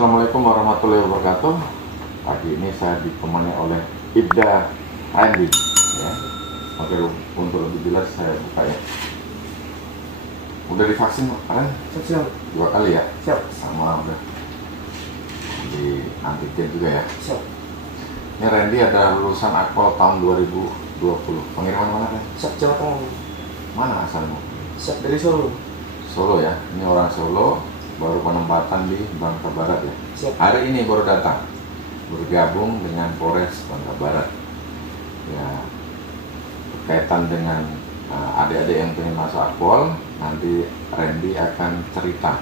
Assalamualaikum warahmatullahi wabarakatuh. Pagi ini saya ditemani oleh Ibda Randy. Ya. Oke, untuk lebih jelas saya buka ya. Udah divaksin Ren? Siap. 2 kali ya? Siap. Sama udah di antigen juga ya? Siap. Ini Randy ada lulusan Akpol tahun 2020. Pengiriman mana Ren? Siap, Jawa Tengah. Mana asalmu? Siap, dari Solo. Solo ya? Ini orang Solo, baru penempatan di Bangka Barat ya? Siap. Hari ini baru datang, bergabung dengan Polres Bangka Barat. Ya, berkaitan dengan adik-adik yang ingin masuk Akpol, nanti Randy akan cerita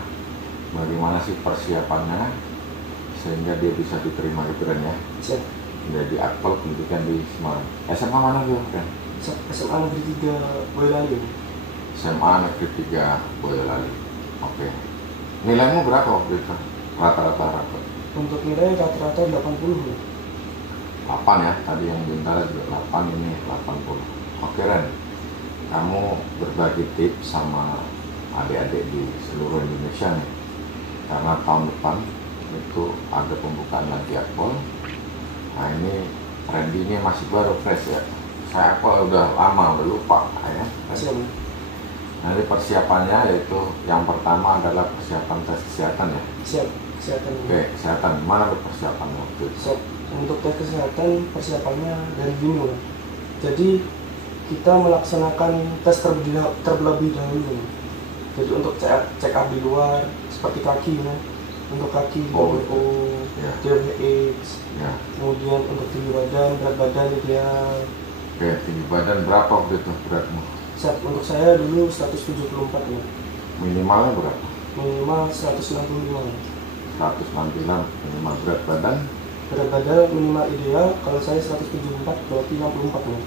bagaimana sih persiapannya sehingga dia bisa diterima gitu Ren ya. Siap. Jadi Akpol pendidikan di Semarang. SMA mana tuh Ren? Siap, SMA Negeri 3 Boyolali. SMA Negeri 3 Boyolali. Oke. Nilaimu berapa waktu itu? Rata-rata rapot? Untuk nilai rata-rata 80. 8 ya, tadi yang bintara juga 8, ini 80. Oke Ren, kamu berbagi tips sama adik-adik di seluruh Indonesia nih. Karena tahun depan itu ada pembukaan lagi Akpol. Nah ini Randy ini masih baru fresh ya. Saya Akpol udah lama, udah lupa ya. Siap. Nanti persiapannya yaitu yang pertama adalah persiapan tes kesehatan ya. Siap, kesehatan. Oke, kesehatan. Mana persiapan waktu itu? Siap. Untuk tes kesehatan persiapannya dari dini. Jadi kita melaksanakan tes terlebih dahulu. Jadi untuk check up di luar seperti kaki ya. Untuk kaki, Ya. DWH, Ya. kemudian untuk tinggi badan, berat badan ideal. Oke, tinggi badan berapa waktu itu beratmu? Siap, untuk saya dulu 174 ya. Minimalnya berapa? Minimal 165. 169 minimal. Berat badan? Berat badan minimal ideal, kalau saya 174 berarti 64 ya.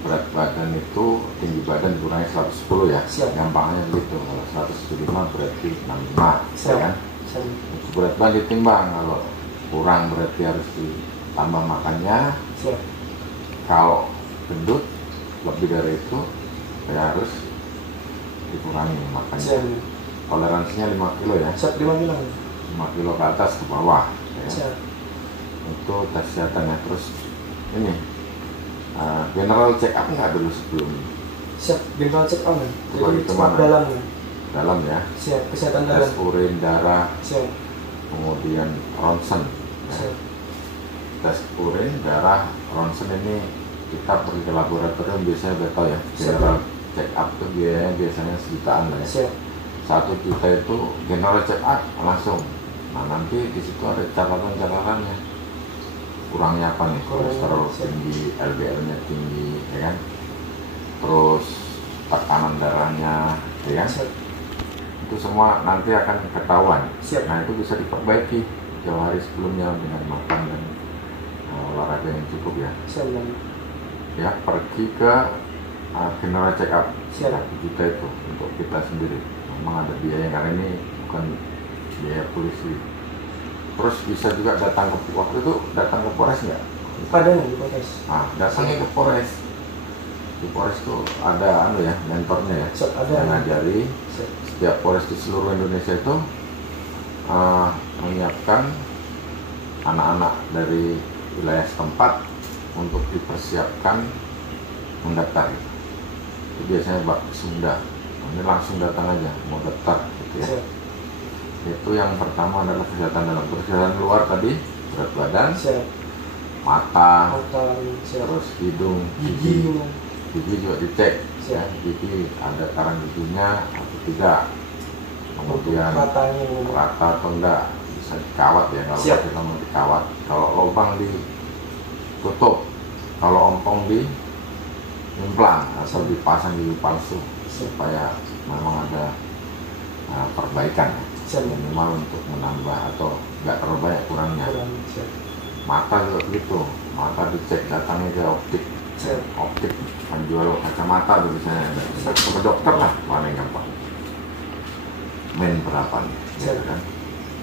Berat badan itu tinggi badan dikurangi 110 ya? Siap. Gampangnya begitu. Kalau 175 berarti 65 ya kan? Siap. Itu berat badan ditimbang, kalau kurang berarti harus ditambah makannya. Siap. Kalau gendut lebih dari itu ya harus dikurangi makannya. Siap. Toleransinya 5 kilo ya? Siap, 5 kilo. 5 kilo ke atas ke bawah ya? Siap. Itu tes kesehatan ya. Terus ini general check up nggak dulu sebelum Siap, general check up ya. Bagi Jadi kemana? dalam ya. dalam ya? Siap, kesehatan Tes dalam. urin, darah, Siap. kemudian ronsen ya. Siap. Tes urin, darah, ronsen ini kita pergi ke laboratorium biasanya udah tahu ya. General check up tuh biasanya sejutaan lah ya. Siap. 1 juta itu general check up langsung. Nah nanti di situ ada catatan-catatannya. Kurangnya apa nih? Kolesterol tinggi, LDL-nya tinggi, ya kan? Terus tekanan darahnya, ya kan? Siap. Itu semua nanti akan ketahuan. Siap. Nah itu bisa diperbaiki jauh hari sebelumnya dengan makan dan olahraga yang cukup ya. Siap. Ya pergi ke general check up. Siap. 1 juta itu untuk kita sendiri. Memang ada biaya karena ini bukan biaya polisi. Terus bisa juga datang ke waktu itu datang ke Polres nggak? Ada yang di Polres. Nah datangnya ke Polres. Di Polres itu ada ya mentornya ya. Siap, ada. Yang ngajari. Siap. Setiap Polres di seluruh Indonesia itu menyiapkan anak-anak dari wilayah setempat untuk dipersiapkan mendaftar. Itu biasanya Pak Sunda. Ini langsung datang aja mau daftar gitu ya. Siap. Itu yang pertama adalah kesehatan dalam. Kesehatan luar tadi berat badan, Siap. mata, Siap. terus hidung, Gigi. gigi juga dicek. Ya, Siap. gigi ada karang giginya atau tidak. Kemudian Matanya. rata atau enggak, bisa dikawat ya kalau Siap. kita mau dikawat. Kalau lubang ditutup, kalau ompong diimplan atau dipasang gigi palsu supaya memang ada perbaikan. Siap. Minimal untuk menambah atau nggak terlalu banyak kurangnya. Siap. Mata juga begitu, mata dicek datangnya ke optik. Siap. Optik penjual kacamata tuh misalnya ada ke dokter lah paling gampang. Berapa nih? Siap. Gitu kan?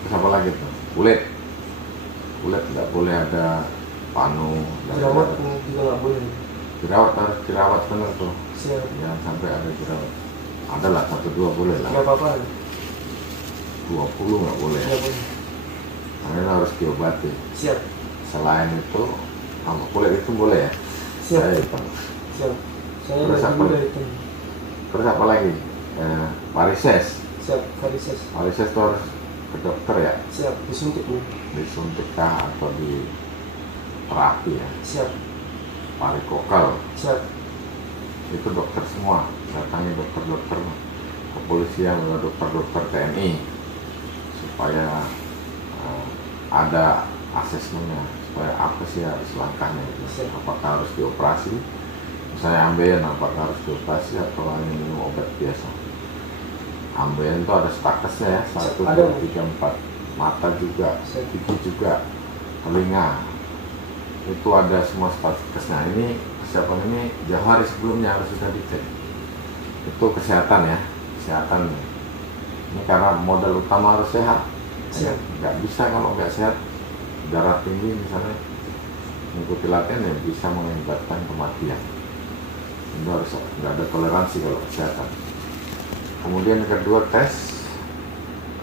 Terus apa lagi tuh? Kulit nggak boleh ada panu. Jerawat juga nggak boleh. Jerawat harus jerawat bener tuh. Siap. Jangan sampai ada jerawat. Ada lah 1-2 boleh lah. Nggak apa-apa. 20 nggak boleh. Nggak boleh. diobati. Siap. Selain itu kulit itu boleh ya? Siap. Saya hitam. Siap. Saya Terus dari apa dulu lagi? dari itu. Terus apa lagi? Varises. Siap. Varises. Varises itu harus ke dokter ya? Siap. Disuntik nih. Disuntikkah atau di terapi ya? Siap. Varikokal Siap. itu dokter semua, datangi dokter-dokter kepolisian atau dokter-dokter TNI supaya ada asesmennya, supaya apa sih harus langkahnya, apakah harus dioperasi, misalnya ambeien apakah harus dioperasi atau hanya minum obat biasa. Ambeien itu ada stakesnya ya, 1, 2, 3, 4, mata juga, gigi juga, telinga, itu ada semua stakesnya. Ini kesiapan ini jauh hari sebelumnya harus sudah dicek. Itu kesehatan ya, kesehatan ini karena modal utama harus sehat. Nggak bisa kalau nggak sehat, darah tinggi misalnya, mengikuti latihan ya bisa mengakibatkan kematian. Itu harus nggak ada toleransi kalau kesehatan. Kemudian yang kedua tes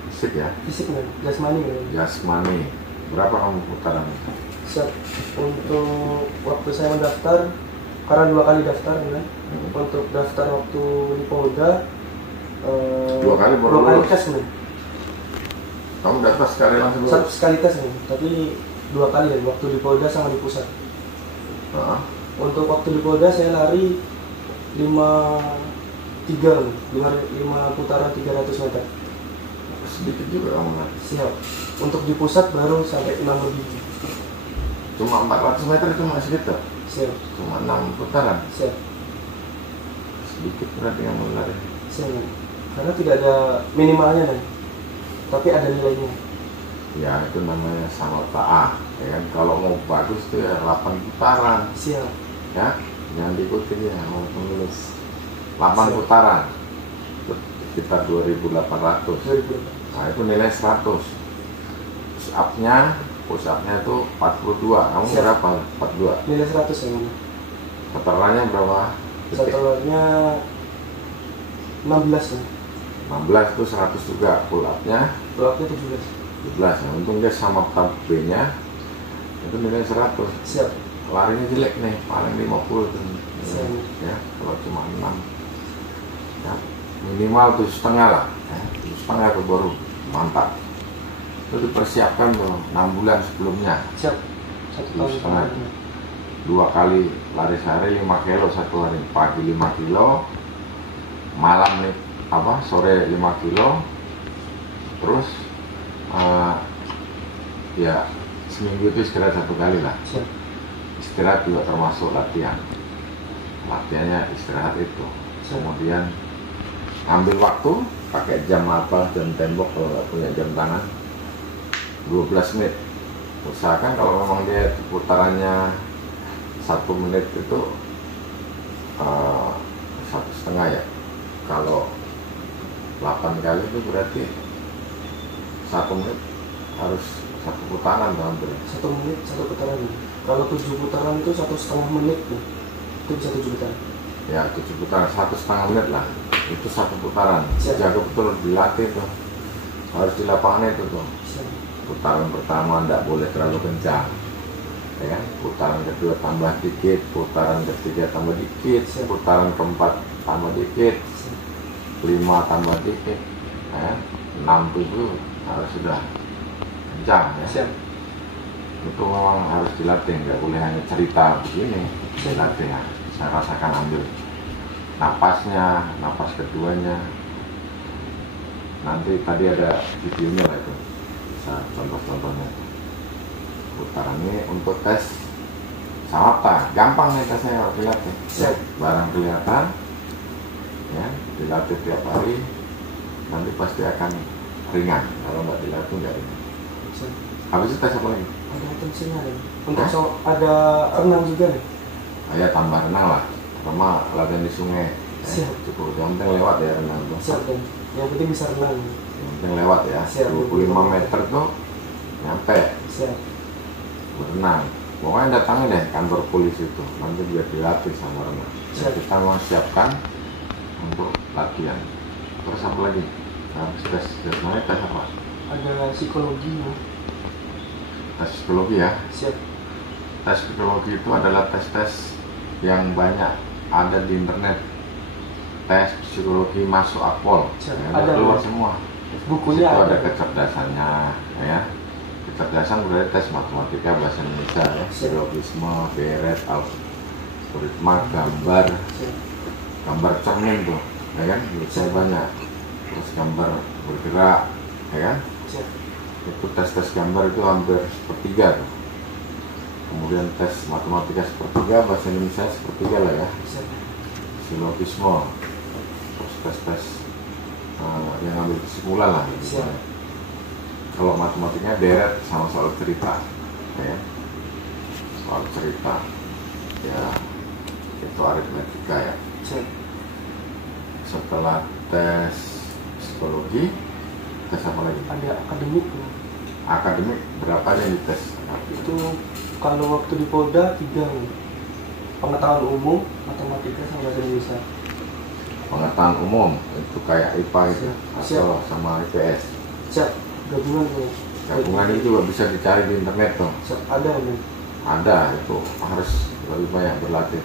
fisik ya. Fisik nih, jasmani nih. Jasmani. Berapa kamu putaran? Siap. Untuk waktu saya mendaftar, karena 2 kali daftar ya. Untuk daftar waktu di Polda 2 kali baru 2 kali lulus. tes nih. Kamu daftar sekali langsung lulus? Sekali tes nih, tapi 2 kali ya, waktu di Polda sama di pusat. Untuk waktu di Polda saya lari 5 putaran 300 meter. Sedikit juga kamu lari. Siap. Untuk di pusat baru sampai 6 lebih. Cuma 400 meter itu masih gitu? Siap. Cuma 6 putaran? Siap. Sedikit berarti kamu lari. Siap. Karena tidak ada minimalnya nih, tapi ada nilainya. Ya itu namanya samota, ya kan? Kalau mau bagus tuh ya 8 putaran. Siap. Ya, jangan diikutin ya, mau menulis 8 putaran itu sekitar 2.800. Nah itu nilai 100. Push up-nya itu 42. Kamu Siap. berapa? 42. Nilai 100 ya. Veterannya berapa? Setelahnya 16 ya. 16 itu 100 juga. Pull up-nya Pull-up-nya 17. 17. Nah, untung dia sama tab B-nya itu nilai 100. Siap. Larinya jelek nih, paling 50 tuh. Siap. Ya, kalau cuma 6 ya, minimal 7,5 lah ya. 7,5 itu baru mantap. Itu dipersiapkan tuh 6 bulan sebelumnya. Siap. 1 tahun 7,5. 2 kali lari sehari 5 kilo satu hari, pagi 5 kilo, malam nih sore 5 kilo, terus ya seminggu itu istirahat 1 kali lah. Siap. Istirahat juga termasuk latihan. Latihannya istirahat itu. Kemudian ambil waktu, pakai jam jam tembok kalau nggak punya jam tangan, 12 menit. Usahakan kalau memang dia putarannya 1 menit itu 1,5 ya. Kalau 8 kali itu berarti 1 menit harus 1 putaran hampir. 1 menit 1 putaran. Kalau 7 putaran itu 1,5 menit nih. Itu bisa 7 putaran. Ya 7 putaran, 1,5 menit lah. Itu 1 putaran. Siap. Jaga betul, dilatih tuh. Harus di lapangan itu tuh. Siap. Putaran pertama tidak boleh terlalu kencang. Ya kan? Putaran kedua tambah dikit, putaran ketiga tambah dikit, Siap. putaran keempat tambah dikit, 5 tambah dikit, 6 7 harus sudah kencang ya. Siap. Itu memang harus dilatih, nggak boleh hanya cerita begini. Dilatih ya. Saya rasakan ambil napasnya, napas keduanya. Nanti tadi ada videonya lah itu, bisa contoh-contohnya. Putaran ini untuk tes samata, gampang nih tesnya kalau dilatih. Siap. Barang kelihatan, ya dilatih tiap hari, nanti pasti akan ringan. Kalau nggak dilatih nggak ringan. Siap. Habis itu tes apa lagi? Ada tensinya nih. Untuk ada renang juga nih. Ya tambah renang lah, sama latihan di sungai. Siap. Cukup, yang penting lewat ya renang tuh. Siap kan. Yang penting bisa renang. Yang penting lewat ya. Siap. 25 meter tuh nyampe Siap. berenang. Pokoknya datangin deh kantor polisi itu, nanti biar dilatih sama renang. Siap. Kita mau siapkan untuk latihan. Terus apa lagi? Nah, tes mana tes apa? Ada psikologi ya. tes psikologi ya. Siap. Tes psikologi itu adalah tes-tes yang banyak ada di internet. Tes psikologi masuk akpol, Siap. ya, Ada keluar ya. semua. Bukunya Itu ada ada. kecerdasannya, ya. Kecerdasan berarti tes matematika, bahasa Indonesia, ya. Silogisme, deret, algoritma, gambar, Siap. gambar cermin tuh, ya kan? Saya banyak. Terus gambar bergerak, ya kan? Siap. Itu tes gambar itu hampir sepertiga tuh. Kemudian tes matematika sepertiga, bahasa Indonesia sepertiga lah ya. Siap. Silogisme, terus tes yang ambil kesimpulan lah gitu. Siap. Kalau matematikanya deret sama soal cerita, ya. Soal cerita, ya itu aritmetika ya. Siap. Setelah tes psikologi, tes apa lagi? Ada akademik. Akademik berapa aja yang dites? Itu kalau waktu di Polda 3, pengetahuan umum, matematika sama bahasa Indonesia. Pengetahuan umum itu kayak IPA itu Siap. atau sama IPS. Siap. Gabungan tuh. Gabungan itu juga bisa dicari di internet tuh. Siap. Ada nih. Ada, itu harus lebih banyak berlatih.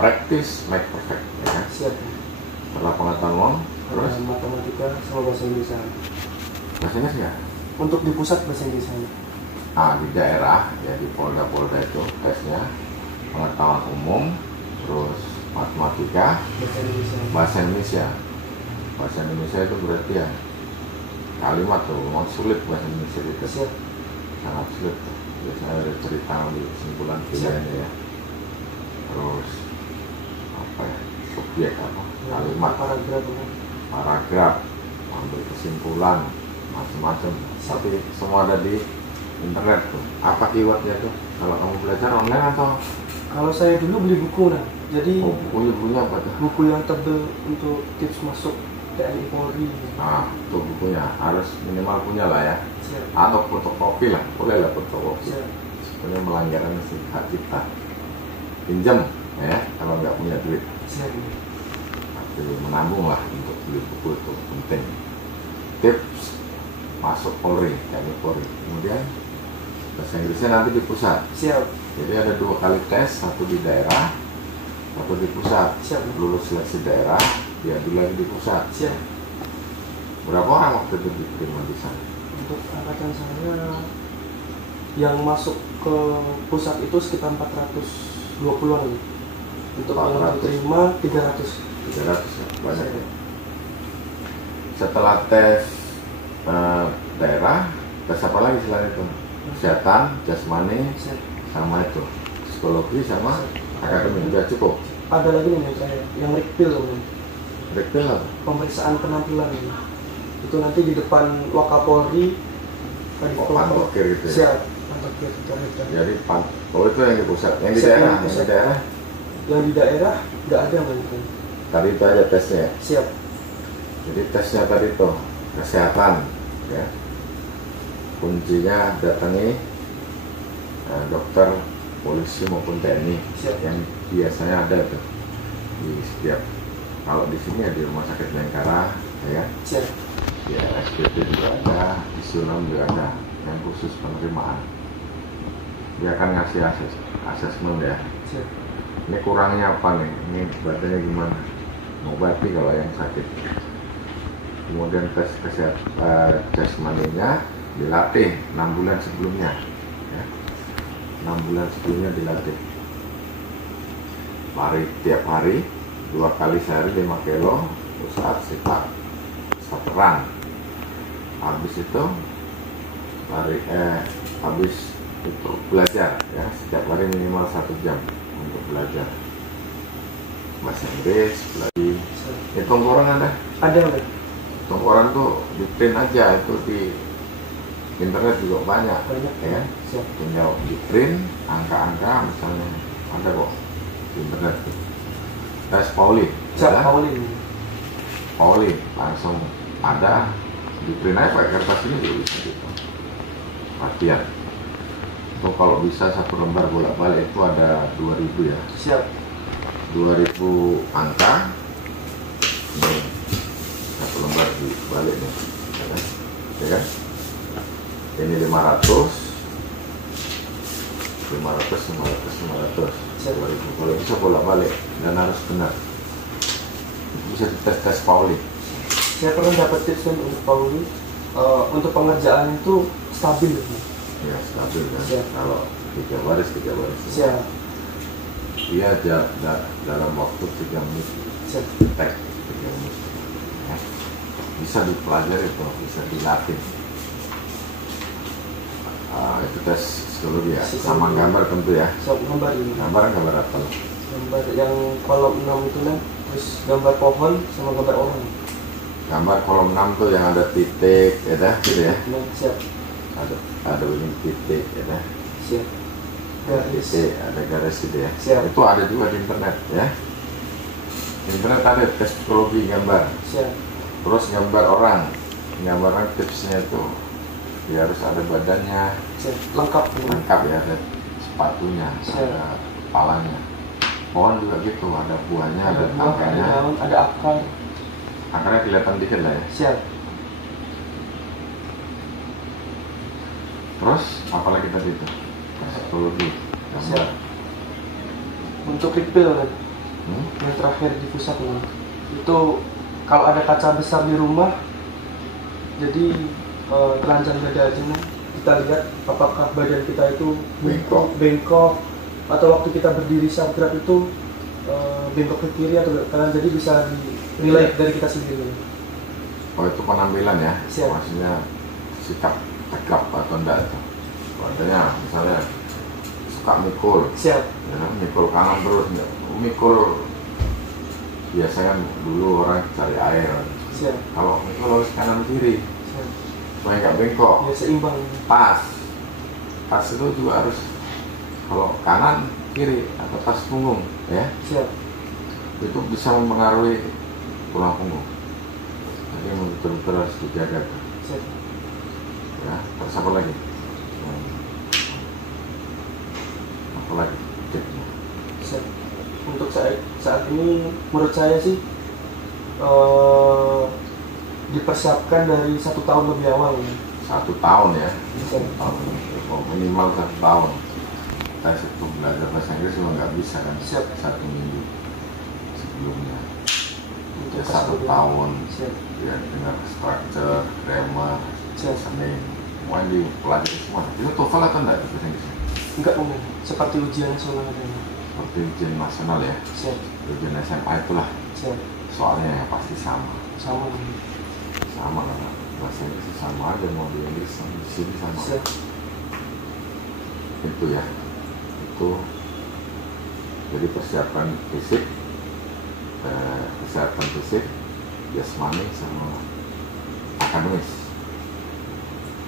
Practice make perfect, ya kan? Siap. Setelah pengetahuan umum, terus Ada matematika sama bahasa Indonesia. bahasanya sih ya. Untuk di pusat bahasa Indonesia. Di daerah ya, di Polda itu tesnya pengetahuan umum, terus matematika, Bahasa Indonesia. bahasa Indonesia. Bahasa Indonesia itu berarti ya kalimat tuh memang sulit, bahasa Indonesia itu Siap. sangat sulit tuh. Biasanya ada cerita di kesimpulan Siap. pilihannya ya. Terus apa ya, subjek apa, kalimat, paragraf, ambil kesimpulan, macam-macam. Tapi semua ada di internet tuh. Apa keywordnya tuh? Kalau kamu belajar online atau? Kalau saya dulu beli buku, nah. Jadi bukunya apa tuh? buku yang tebel untuk tips masuk TNI Polri. Itu bukunya harus minimal punya lah ya. Siap. Atau fotokopi lah, boleh lah fotokopi. Siap. Sebenarnya melanggar hak cipta. Pinjam ya, kalau nggak punya duit. Siap. Tapi menabung lah untuk beli buku, itu penting. Tips masuk Polri, TNI Polri. Kemudian bahasa Inggrisnya nanti di pusat. Siap. Jadi ada 2 kali tes, satu di daerah, satu di pusat. Siap. Lulus seleksi daerah, diadu lagi di pusat. Siap. Berapa orang waktu itu diterima di sana? Untuk angkatan saya yang masuk ke pusat itu sekitar 420-an. Untuk yang 400. diterima 300. 300 ya, banyak ya. Siap. Setelah tes daerah, tes apa lagi selain itu? Kesehatan, jasmani, Siap. sama itu psikologi sama akademik. Udah cukup. Ada lagi nih saya yang rekpil, Rektil apa? pemeriksaan penampilan. Itu nanti di depan Wakapolri. Pantokir gitu ya? Siap. Pantokir. Jadi itu yang di pusat, yang di Siap, daerah, yang di pusat. Yang di daerah nggak ada kan? Tadi itu aja tesnya ya? Siap. Jadi tesnya tadi tuh kesehatan ya. Kuncinya datangi dokter, polisi maupun TNI. Siap. Yang biasanya ada tuh di setiap, kalau di sini ya di Rumah Sakit Bayangkara ya, Siap. di SPP juga ada, di Sulam juga ada yang khusus penerimaan. Dia akan ngasih asesmen ya. Siap. Ini kurangnya apa nih? Ini badannya gimana? Mengobati kalau yang sakit. Kemudian tes jasmaninya dilatih 6 bulan sebelumnya. Ya. 6 bulan sebelumnya dilatih. Lari tiap hari, 2 kali sehari 5 kilo, pusat, sitak, sateran. Habis itu habis itu belajar ya, setiap hari minimal 1 jam untuk belajar bahasa Inggris, lagi. Hitung orang ada? Ada kan? Hitung orang tuh di print aja, itu di internet juga banyak ya. Siap. Tinggal di print angka-angka misalnya, ada kok di internet tuh. Tes Pauli, Siap. ya? Pauli langsung ada di print aja pakai kertas ini juga bisa gitu. Latihan. Itu kalau bisa 1 lembar bolak-balik itu ada 2000 ya. Siap. 2000 angka. Ini 1 lembar dibalik nih, ya kan? Ini 500, 500 Siap. 2000. Kalau bisa bolak-balik dan harus benar. Bisa dites Pauli. Saya pernah dapat tips kan untuk Pauli, untuk pengerjaan itu stabil. Ya stabil kan. Siap. Kalau 3 baris. Siap. Dia dalam waktu 3 menit. Siap. Tek 3 menit. Ya. Bisa dipelajari tuh, bisa dilatih. Itu tes psikologi ya. Sama gambar tentu ya. Siap, gambar ini. Gambar apa? Gambar yang kolom 6 itu kan, terus gambar pohon sama gambar orang. Gambar kolom 6 tuh yang ada titik, ya dah, gitu ya. Nah, siap. Ada ini titik, ya dah. Siap. Ada titik, ada garis gitu ya. Siap. Itu ada juga di internet ya. Di internet ada tes psikologi gambar. Siap. Terus gambar orang tipsnya itu dia harus ada badannya Siap. Lengkap. lengkap ya, ada sepatunya, Siap. ada kepalanya. Pohon juga gitu, ada buahnya, ada buah, tangkainya, ada daun, ada akar. akarnya kelihatan dikit lah ya. Siap. Terus apalagi tadi itu psikologi gambar. Siap. Untuk refill kan, Hmm? yang terakhir di pusat kan, itu kalau ada kaca besar di rumah, jadi telanjang dada aja nih, kita lihat apakah badan kita itu bengkok atau waktu kita berdiri saat gerak itu bengkok ke kiri atau ke kanan, jadi bisa dinilai dari kita sendiri. Oh itu penampilan ya. Siap. Maksudnya sikap tegap atau enggak itu. Artinya misalnya suka mikul, Siap. ya, mikul kanan terus, mikul biasanya dulu orang cari air. Siap. Kalau mikul harus kanan kiri Siap. supaya nggak bengkok. Ya seimbang. Pas itu juga harus kalau kanan kiri atau pas punggung ya, Siap. itu bisa mempengaruhi tulang punggung. Jadi betul-betul harus dijaga tuh. Siap. Ya, terus apa lagi? Apa lagi tipsnya? Siap. Untuk saat ini menurut saya sih dipersiapkan dari 1 tahun lebih awal ya. 1 tahun ya. Siap. 1 tahun. Oh, minimal 1 tahun. Kita sebelum belajar bahasa Inggris juga nggak bisa kan. Siap. 1 minggu sebelumnya. Untuk Ya, 1 tahun. Siap. Ya, dengan structure, grammar, Siap. listening, semuanya dipelajari semua. Itu TOEFL atau enggak itu bahasa Inggris? Enggak umum, seperti ujian nasional ini. Seperti ujian nasional ya, Siap. ujian SMA itulah. Siap. Soalnya ya pasti sama Sama. karena bahasa Inggris sama aja, mau di Inggris sama di sini sama. Siap. Itu ya, itu jadi persiapan fisik, jasmani sama akademis.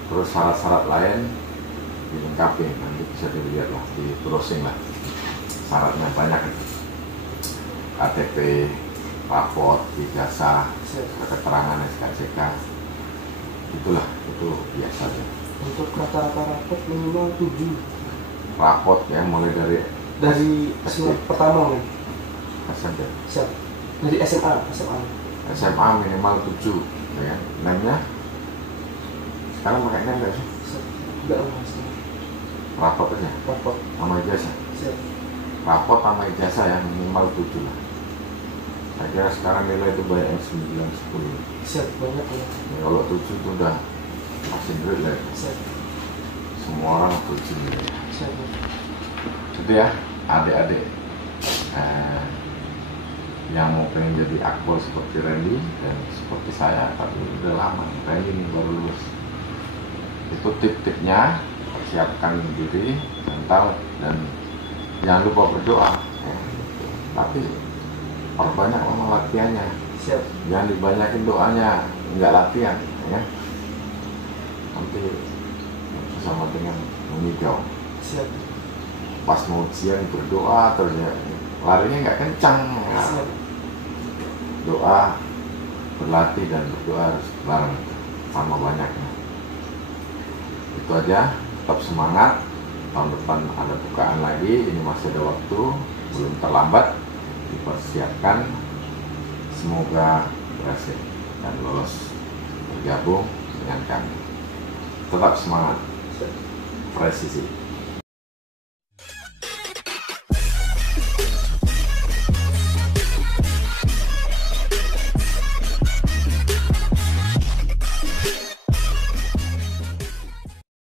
Terus syarat-syarat lain dilengkapi, nanti bisa dilihat lah, di browsing lah. Syaratnya banyak itu. KTP, raport, ijazah, Siap. keterangan SKCK, itulah, itu biasa aja. Untuk rata-rata rapot minimal 7 Raport ya mulai dari dari pertama kan. SMP, Siap. Dari SMA. SMA minimal 7 ya kan. Namanya sekarang pakai nem nggak sih? Siap. Enggak Mas. Raport aja Rapot. sama ijazah. Siap. Raport sama ijazah ya minimal 7 lah. Saya kira sekarang nilai itu banyak yang 9, 10. Siap, banyak ya. Ya, kalau 7 itu udah passing grade lah. Siap. Semua orang 7 nilai. Siap. Itu ya adik-adik yang mau pengen jadi akpol seperti Randy dan seperti saya, tapi udah lama. Randy ini baru lulus. Itu tip-tipnya, persiapkan diri mental dan jangan lupa berdoa ya. Tapi perbanyak memang latihannya, Siap. jangan dibanyakin doanya, nggak latihan ya, nanti sama dengan mengigau. Siap. Pas mau ujian berdoa terus ya, larinya nggak kencang ya. Siap. Doa, berlatih dan berdoa harus bareng sama banyaknya. Itu aja, tetap semangat. Tahun depan ada bukaan lagi, ini masih ada waktu, belum terlambat. Dipersiapkan, semoga berhasil dan lolos bergabung dengan kami. Tetap semangat, Siap. presisi.